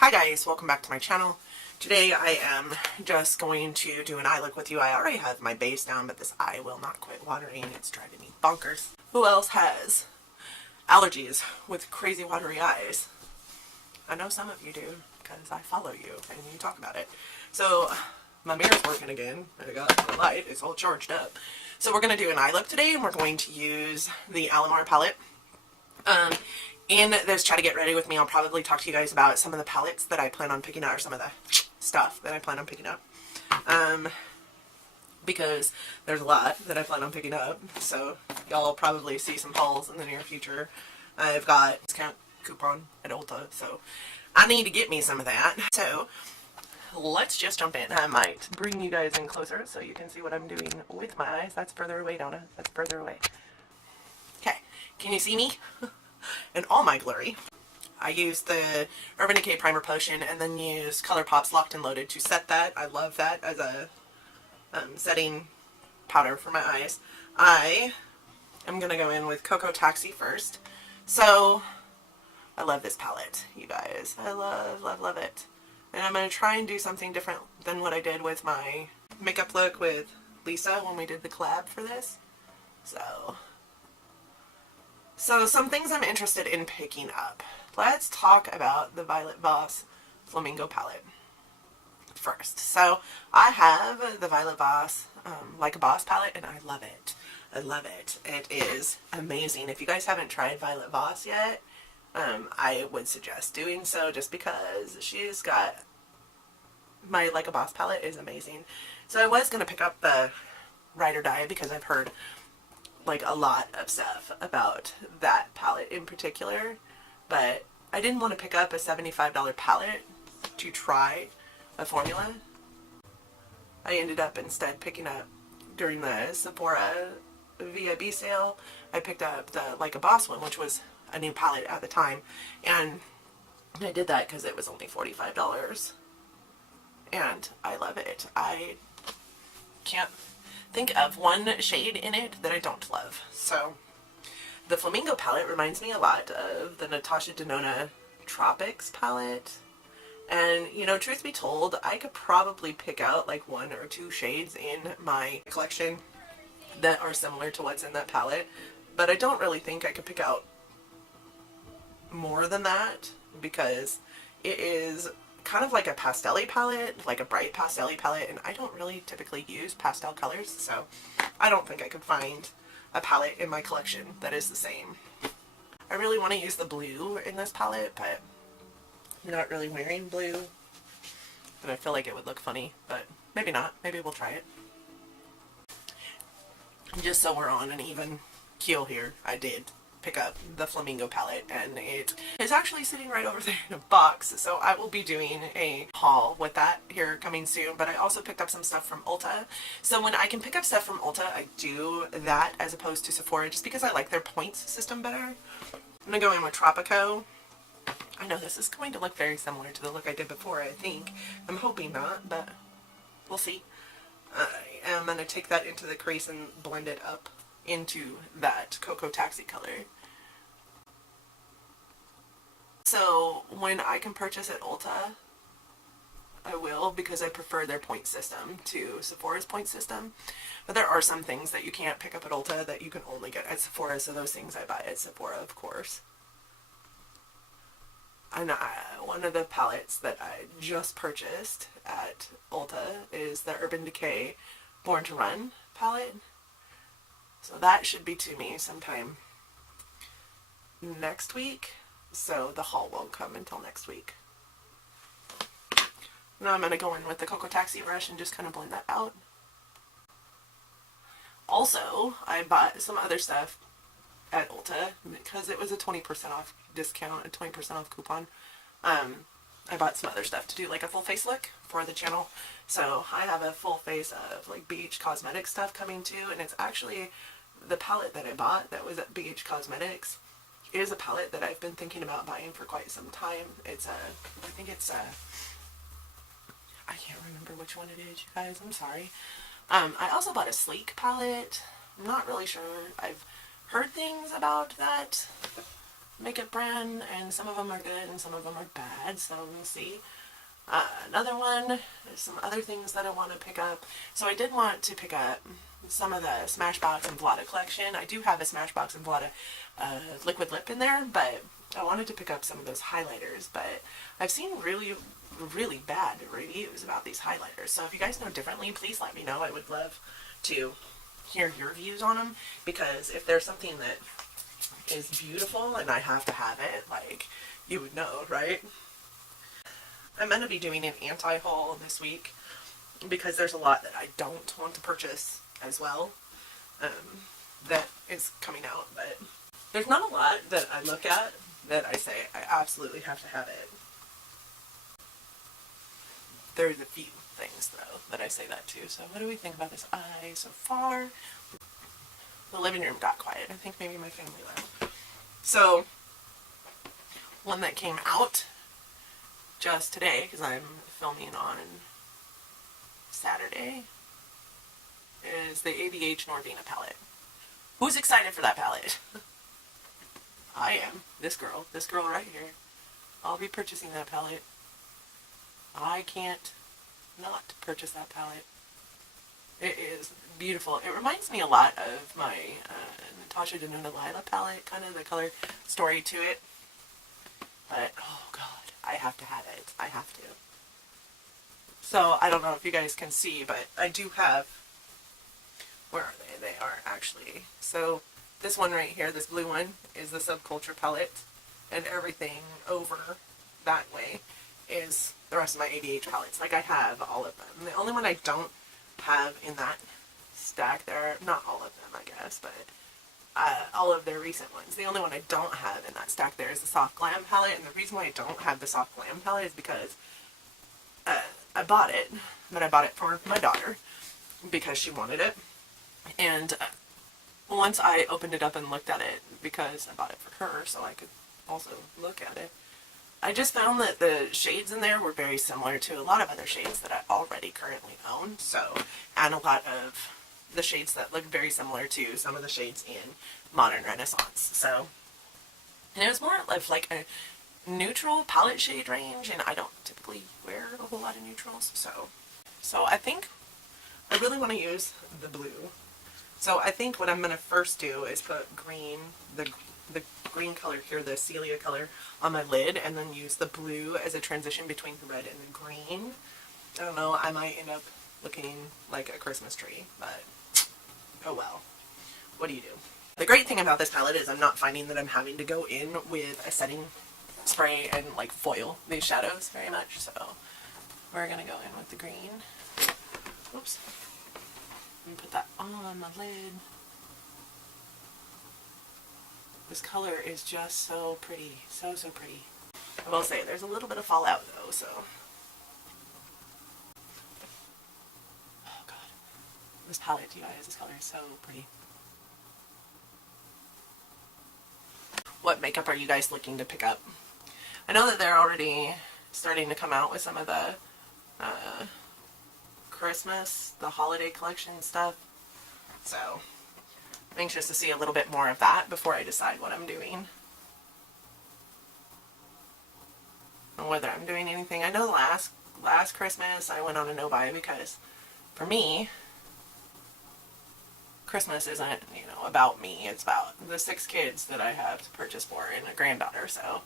Hi guys, welcome back to my channel. Today I am just going to do an eye look with you. I already have my base down, but this eye will not quit watering. It's driving me bonkers. Who else has allergies with crazy watery eyes? I know some of you do because I follow you and you talk about it. So my mirror's working again. I got the light. It's all charged up. So we're going to do an eye look today, and we're going to use the Alamar palette. In this Try to Get Ready With Me, I'll probably talk to you guys about some of the palettes that I plan on picking up, or some of the stuff that I plan on picking up. Because there's a lot that I plan on picking up, so y'all will probably see some hauls in the near future. I've got a discount coupon at Ulta, so I need to get me some of that. So let's just jump in. I might bring you guys in closer so you can see what I'm doing with my eyes. That's further away, Donna. That's further away. Okay, can you see me? In all my glory. I used the Urban Decay Primer Potion and then used ColourPop's Locked and Loaded to set that. I love that as a setting powder for my eyes. I am going to go in with Cocoa Taxi first. So, I love this palette, you guys. I love, love, love it. And I'm going to try and do something different than what I did with my makeup look with Lisa when we did the collab for this. So some things I'm interested in picking up. Let's talk about the Violet Voss Flamingo palette first. So I have the Violet Voss Like a Boss palette, and I love it. I love it. It is amazing. If you guys haven't tried Violet Voss yet, I would suggest doing so, just because she's got, my Like a Boss palette is amazing. So I was going to pick up the Ride or Die because I've heard like a lot of stuff about that palette in particular, but I didn't want to pick up a $75 palette to try a formula. I ended up instead picking up, during the Sephora VIB sale, I picked up the Like a Boss one, which was a new palette at the time, and I did that because it was only $45, and I love it. I can't think of one shade in it that I don't love. So the Flamingo palette reminds me a lot of the Natasha Denona Tropics palette. And, you know, truth be told, I could probably pick out like one or two shades in my collection that are similar to what's in that palette. But I don't really think I could pick out more than that, because it is kind of like a pastel-y palette, like a bright pastel-y palette, and I don't really typically use pastel colors, so I don't think I could find a palette in my collection that is the same. I really want to use the blue in this palette, but I'm not really wearing blue, and I feel like it would look funny, but maybe not. Maybe we'll try it. Just so we're on an even keel here, I did pick up the Flamingo palette, and it is actually sitting right over there in a box, so I will be doing a haul with that here coming soon. But I also picked up some stuff from Ulta, so when I can pick up stuff from Ulta, I do that as opposed to Sephora, just because I like their points system better. I'm gonna go in with Tropico. I know this is going to look very similar to the look I did before, I think. I'm hoping not, but we'll see. I am gonna take that into the crease and blend it up into that Cocoa Taxi color. So when I can purchase at Ulta, I will, because I prefer their point system to Sephora's point system. But there are some things that you can't pick up at Ulta that you can only get at Sephora, so those things I buy at Sephora, of course. And one of the palettes that I just purchased at Ulta is the Urban Decay Born to Run palette. So that should be to me sometime next week, so the haul won't come until next week. Now I'm going to go in with the Cocoa Taxi brush and just kind of blend that out. Also, I bought some other stuff at Ulta because it was a 20% off discount, a 20% off coupon. I bought some other stuff to do like a full face look for the channel. So I have a full face of like BH Cosmetics stuff coming too, and it's actually the palette that I bought that was at BH Cosmetics is a palette that I've been thinking about buying for quite some time. It's I think it's I can't remember which one it is, you guys, I'm sorry. I also bought a Sleek palette. I'm not really sure. I've heard things about that makeup brand, and some of them are good and some of them are bad, so we'll see. Another one is some other things that I want to pick up. So I did want to pick up some of the Smashbox and Vlada collection. I do have a Smashbox and Vlada liquid lip in there, but I wanted to pick up some of those highlighters. But I've seen really bad reviews about these highlighters. So if you guys know differently, please let me know. I would love to hear your views on them, because if there's something that is beautiful and I have to have it, like, you would know, right? I'm going to be doing an anti-haul this week because there's a lot that I don't want to purchase as well that is coming out, but there's not a lot that I look at that I say I absolutely have to have it. There's a few things though that I say that too. So what do we think about this eye so far? The living room got quiet. I think maybe my family left. So one that came out just today, because I'm filming on Saturday, is the Ebates Northena palette. Who's excited for that palette? I am. This girl right here. I'll be purchasing that palette. I can't not purchase that palette. It is beautiful. It reminds me a lot of my Natasha Denona Lila palette, kind of the color story to it. But, oh god, I have to have it. I have to. So, I don't know if you guys can see, but I do have, where are they? They are actually. So, this one right here, this blue one, is the Subculture palette, and everything over that way is the rest of my ADH palettes. Like, I have all of them. The only one I don't have in that stack there, not all of them, I guess, but all of their recent ones. The only one I don't have in that stack there is the Soft Glam palette, and the reason why I don't have the Soft Glam palette is because I bought it, but I bought it for my daughter because she wanted it, and once I opened it up and looked at it, because I bought it for her so I could also look at it, I just found that the shades in there were very similar to a lot of other shades that I already currently own, so, and a lot of the shades that look very similar to some of the shades in Modern Renaissance. So, and it was more of like a neutral palette shade range, and I don't typically wear a whole lot of neutrals, so I think I really want to use the blue. So I think what I'm going to first do is put green, the green color here, the Celia color, on my lid, and then use the blue as a transition between the red and the green. I don't know, I might end up looking like a Christmas tree, but oh well. What do you do? The great thing about this palette is I'm not finding that I'm having to go in with a setting spray and like foil these shadows very much, so we're gonna go in with the green. Oops. And put that on my lid. This color is just so pretty, so pretty. I will say there's a little bit of fallout though, so. Oh god. This palette, you guys, this color is so pretty. What makeup are you guys looking to pick up? I know that they're already starting to come out with some of the Christmas, the holiday collection stuff, so I'm anxious to see a little bit more of that before I decide what I'm doing. And whether I'm doing anything. I know last Christmas I went on a no-buy because for me, Christmas isn't, you know, about me. It's about the 6 kids that I have to purchase for and a granddaughter, so.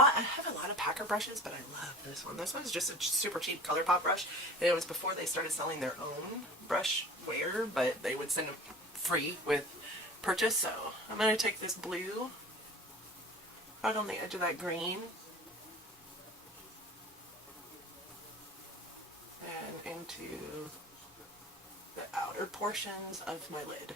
I have a lot of Packer brushes, but I love this one. This one's just a super cheap ColourPop brush. And it was before they started selling their own brush wear, but they would send them free with purchase. So I'm going to take this blue right on the edge of that green and into the outer portions of my lid.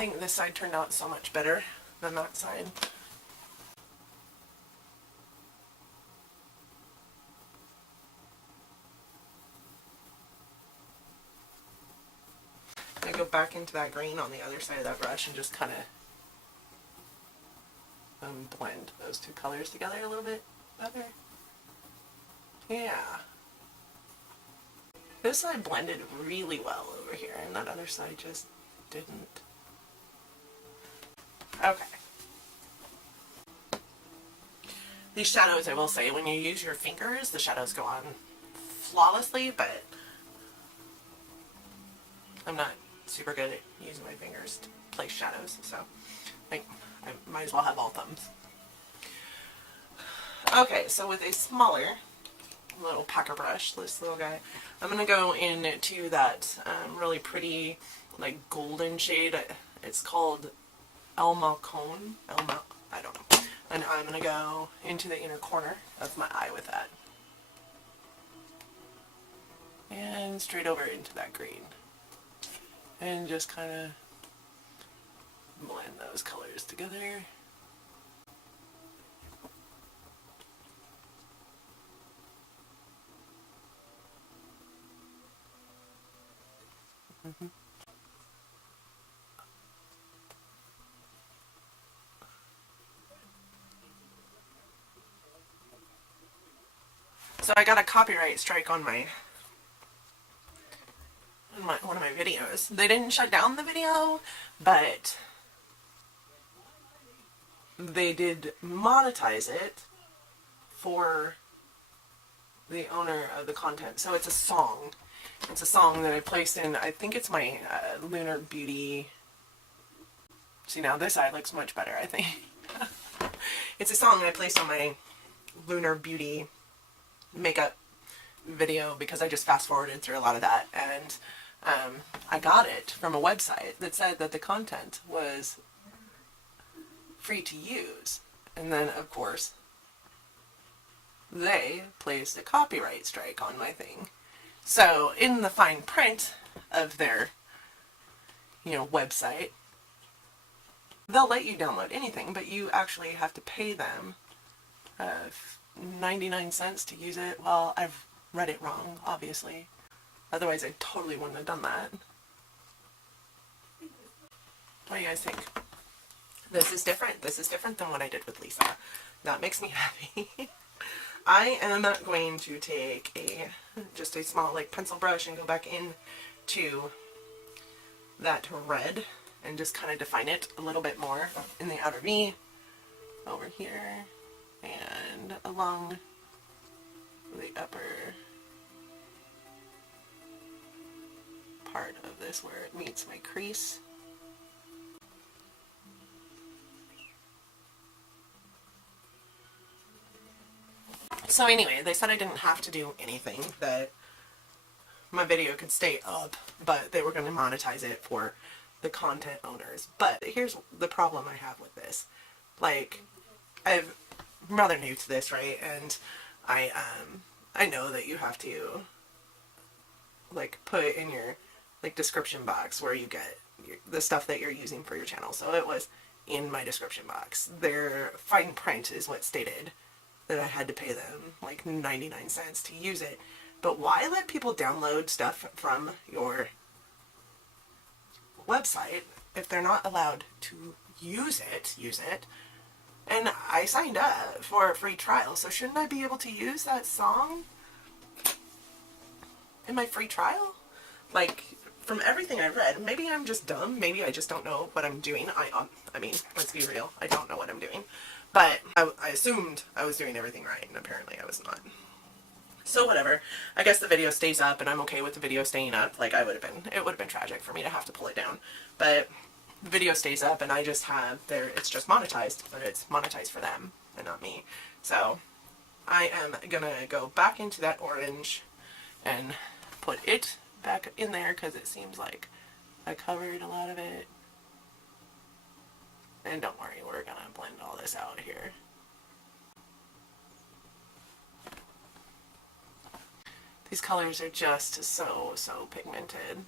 think this side turned out so much better than that side. I go back into that green on the other side of that brush and just kind of blend those two colors together a little bit better. Yeah. This side blended really well over here, and that other side just didn't. Okay. These shadows, I will say, when you use your fingers, the shadows go on flawlessly, but I'm not super good at using my fingers to place shadows, so I might as well have all thumbs. Okay, so with a smaller little packer brush, this little guy, I'm going to go into that really pretty, like, golden shade. It's called Elma Cone. I don't know. And I'm going to go into the inner corner of my eye with that. And straight over into that green. And just kind of blend those colors together. So I got a copyright strike on one of my videos. They didn't shut down the video, but they did monetize it for the owner of the content. So it's a song. It's a song that I placed in, I think it's my Lunar Beauty. See, now this side looks much better, I think. It's a song that I placed on my Lunar Beauty makeup video because I just fast forwarded through a lot of that, and I got it from a website that said that the content was free to use, and then of course they placed a copyright strike on my thing. So in the fine print of their website, they'll let you download anything, but you actually have to pay them 99 cents to use it. Well, I've read it wrong, obviously. Otherwise, I totally wouldn't have done that. What do you guys think? This is different. This is different than what I did with Lisa. That makes me happy. I am going to take just a small pencil brush and go back in to that red and just kind of define it a little bit more in the outer V over here and along the upper part of this where it meets my crease. So anyway, they said I didn't have to do anything, that my video could stay up, but they were going to monetize it for the content owners. But here's the problem I have with this. I'm rather new to this, right? And I know that you have to put in your description box where you get the stuff that you're using for your channel. So it was in my description box. Their fine print is what stated that I had to pay them 99 cents to use it. But why let people download stuff from your website if they're not allowed to use it? And I signed up for a free trial, so shouldn't I be able to use that song in my free trial? From everything I've read, maybe I'm just dumb, maybe I just don't know what I'm doing. I mean, let's be real, I don't know what I'm doing. But I assumed I was doing everything right, and apparently I was not. So whatever. I guess the video stays up, and I'm okay with the video staying up. It would have been tragic for me to have to pull it down. But the video stays up, and I just have it's just monetized, but it's monetized for them and not me. So I am gonna go back into that orange and put it back in there because it seems like I covered a lot of it. And don't worry, we're gonna blend all this out here. These colors are just so pigmented.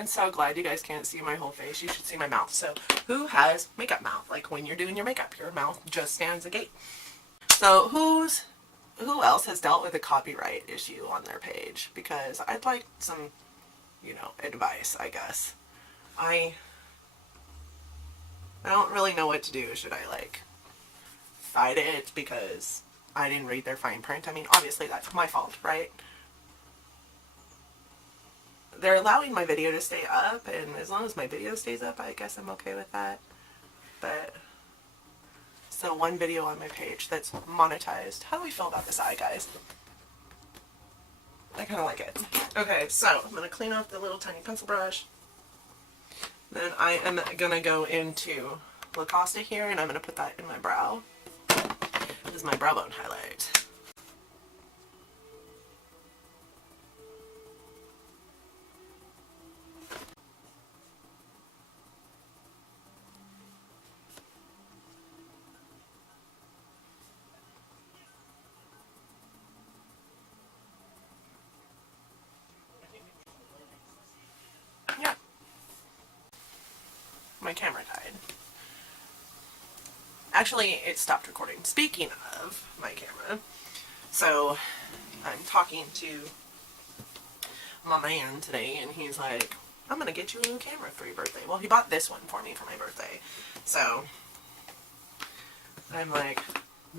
I'm so glad you guys can't see my whole face. You should see my mouth. So who has makeup mouth? Like when you're doing your makeup, your mouth just stands agape. So who else has dealt with a copyright issue on their page? Because I'd like some, you know, advice, I guess. I don't really know what to do. Should I like fight it because I didn't read their fine print? I mean, obviously that's my fault, right? They're allowing my video to stay up, and as long as my video stays up, I guess I'm okay with that. But so one video on my page that's monetized. How do we feel about this eye, guys? I kind of like it. Okay, so I'm going to clean off the little tiny pencil brush. Then I am going to go into Lacoste here, and I'm going to put that in my brow. This is my brow bone highlight. Yeah. My camera died. Actually, it stopped recording. Speaking of my camera, so I'm talking to my man today, and he's like, I'm gonna get you a new camera for your birthday. Well, he bought this one for me for my birthday. So I'm like,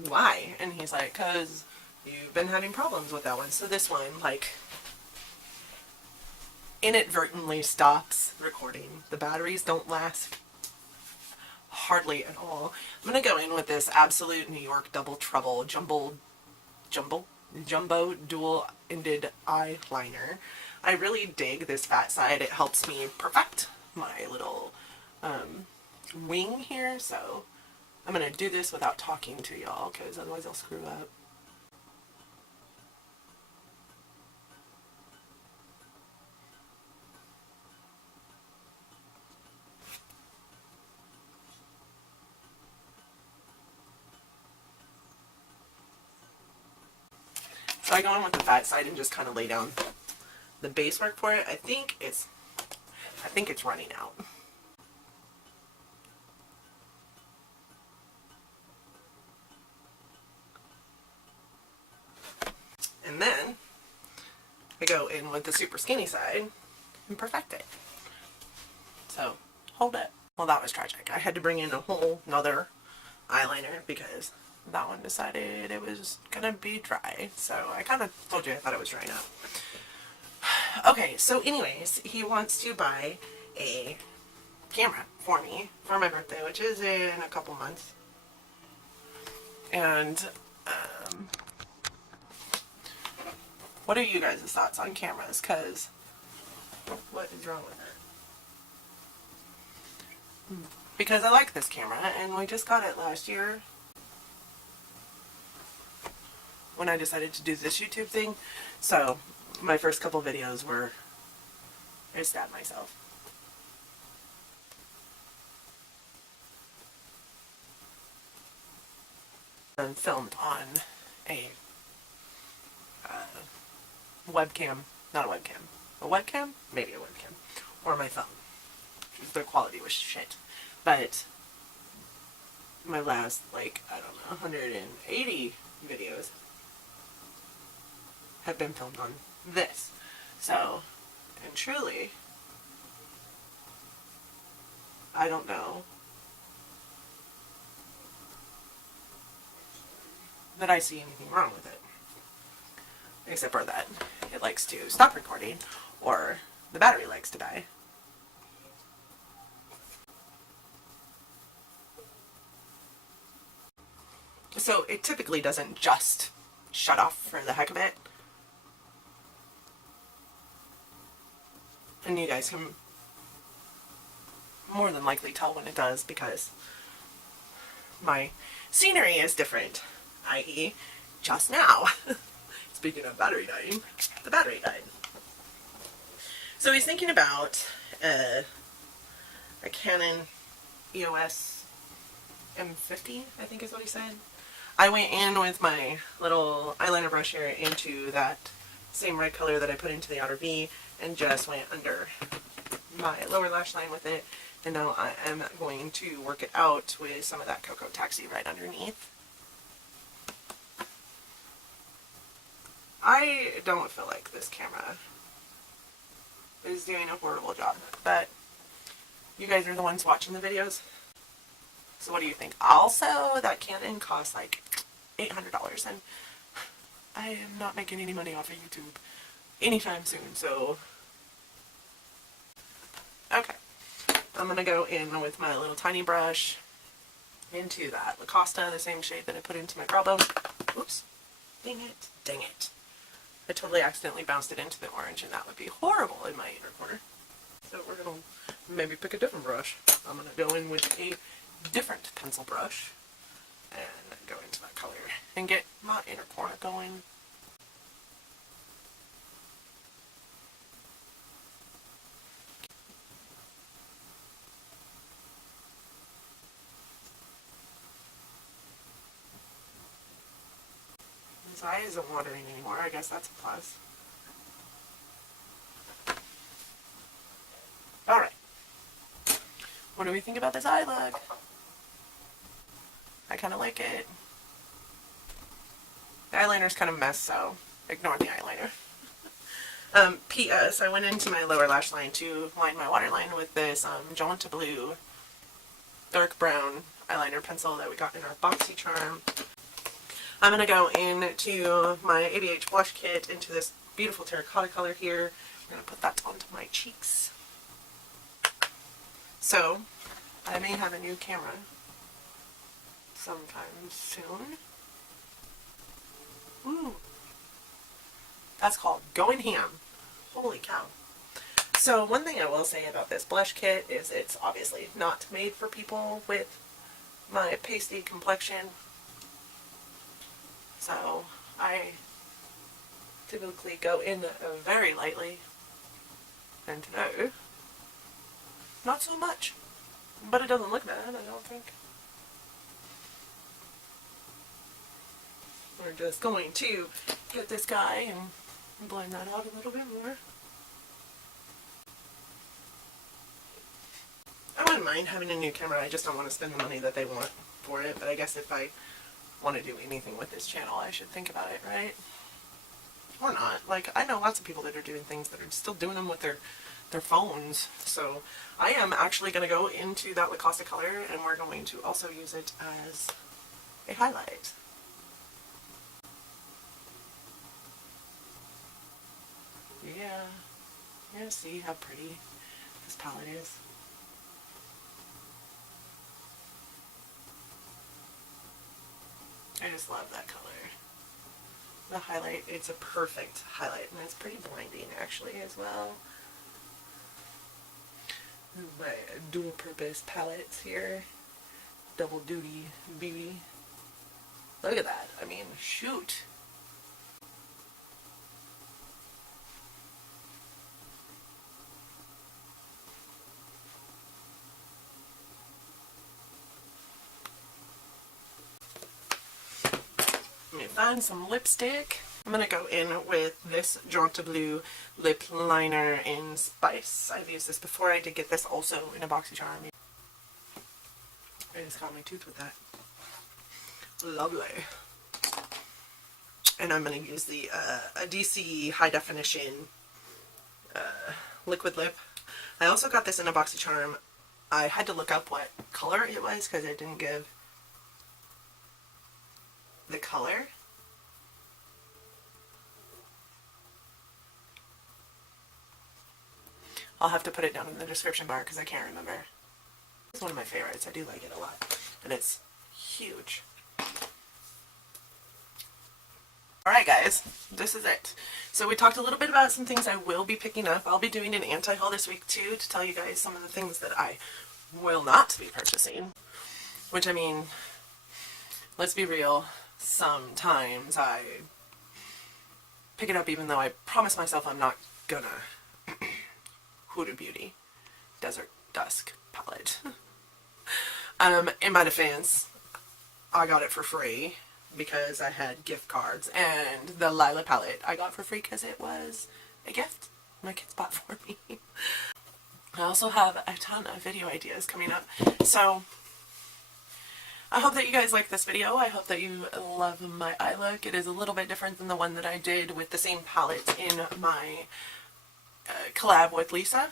why? And he's like, cause you've been having problems with that one. So this one, like, inadvertently stops recording. The batteries don't last hardly at all. I'm gonna go in with this Absolute New York Double Trouble Jumbo dual ended eyeliner. I really dig this fat side. It helps me perfect my little wing here. So I'm gonna do this without talking to y'all, because otherwise I'll screw up. So I go in with the fat side and just kind of lay down the base work for it. I think it's running out. And then I go in with the super skinny side and perfect it. So hold it. Well, that was tragic. I had to bring in a whole nother eyeliner because that one decided it was gonna be dry. So I kind of told you I thought it was drying out. Okay, so anyways, he wants to buy a camera for me for my birthday, which is in a couple months. And what are you guys' thoughts on cameras? Because what is wrong with it? Because I like this camera, and we just got it last year when I decided to do this YouTube thing. So my first couple videos were, I stabbed myself. And filmed on a webcam, not a webcam, a webcam? Maybe a webcam, or my phone. The quality was shit. But my last, like, I don't know, 180 videos have been filmed on this. So, and truly, I don't know that I see anything wrong with it. Except for that it likes to stop recording, or the battery likes to die. So it typically doesn't just shut off for the heck of it. And you guys can more than likely tell when it does, because my scenery is different, i.e. just now. Speaking of battery dying, the battery died. So he's thinking about a Canon EOS M50, I think is what he said. I went in with my little eyeliner brush here into that same red color that I put into the outer V and just went under my lower lash line with it, and now I am going to work it out with some of that Cocoa Taxi right underneath. I don't feel like this camera is doing a horrible job, but you guys are the ones watching the videos. So what do you think? Also, that Canon costs like $800, and I am not making any money off of YouTube anytime soon, so okay. I'm going to go in with my little tiny brush into that Lacosta, the same shade that I put into my brow bone. Oops. Dang it. Dang it. I totally accidentally bounced it into the orange, and that would be horrible in my inner corner. So we're going to maybe pick a different brush. I'm going to go in with a different pencil brush and go into that color and get my inner corner going. His eye isn't watering anymore. I guess that's a plus. Alright. What do we think about this eye look? I kind of like it. The eyeliner's kind of a mess, so ignore the eyeliner. P.S. I went into my lower lash line to line my waterline with this Magenta Blue dark brown eyeliner pencil that we got in our BoxyCharm. I'm going to go into my ABH blush kit into this beautiful terracotta color here. I'm going to put that onto my cheeks. So, I may have a new camera sometime soon. Ooh. That's called going ham. Holy cow. So one thing I will say about this blush kit is it's obviously not made for people with my pasty complexion. So I typically go in very lightly, and today, not so much. But it doesn't look bad, I don't think. We're just going to get this guy and blend that out a little bit more. I wouldn't mind having a new camera, I just don't want to spend the money that they want for it, but I guess if I want to do anything with this channel, I should think about it, right? Or not. Like, I know lots of people that are doing things that are still doing them with their phones, so I am actually going to go into that Lacosta color, and we're going to also use it as a highlight. Yeah, see how pretty this palette is. I just love that color. The highlight, it's a perfect highlight, and it's pretty blinding actually as well. My dual purpose palettes here. Double duty beauty. Look at that. I mean, shoot. Let me find some lipstick. I'm going to go in with this Magenta Blue lip liner in Spice. I've used this before. I did get this also in a BoxyCharm. I just got my tooth with that. Lovely. And I'm going to use the a DC high definition liquid lip. I also got this in a BoxyCharm. I had to look up what color it was because it didn't give the color. I'll have to put it down in the description bar because I can't remember. It's one of my favorites. I do like it a lot. And it's huge. Alright guys, this is it. So we talked a little bit about some things I will be picking up. I'll be doing an anti-haul this week too to tell you guys some of the things that I will not be purchasing. Which, I mean, let's be real, sometimes I pick it up even though I promise myself I'm not gonna. Huda Beauty Desert Dusk palette. In my defense, I got it for free because I had gift cards, and the Lila palette I got for free because it was a gift my kids bought for me. I also have a ton of video ideas coming up. So I hope that you guys like this video. I hope that you love my eye look. It is a little bit different than the one that I did with the same palette in my collab with Lisa.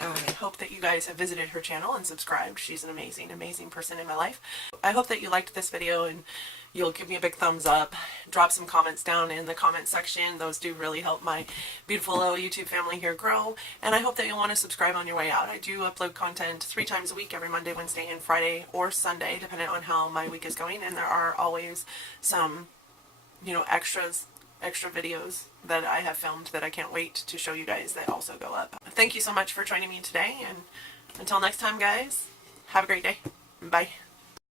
I hope that you guys have visited her channel and subscribed. She's an amazing, amazing person in my life. I hope that you liked this video and you'll give me a big thumbs up. Drop some comments down in the comment section. Those do really help my beautiful little YouTube family here grow. And I hope that you'll want to subscribe on your way out. I do upload content 3 times a week, every Monday, Wednesday, and Friday, or Sunday, depending on how my week is going. And there are always some, extra videos that I have filmed that I can't wait to show you guys that also go up. Thank you so much for joining me today, and until next time, guys, have a great day. Bye.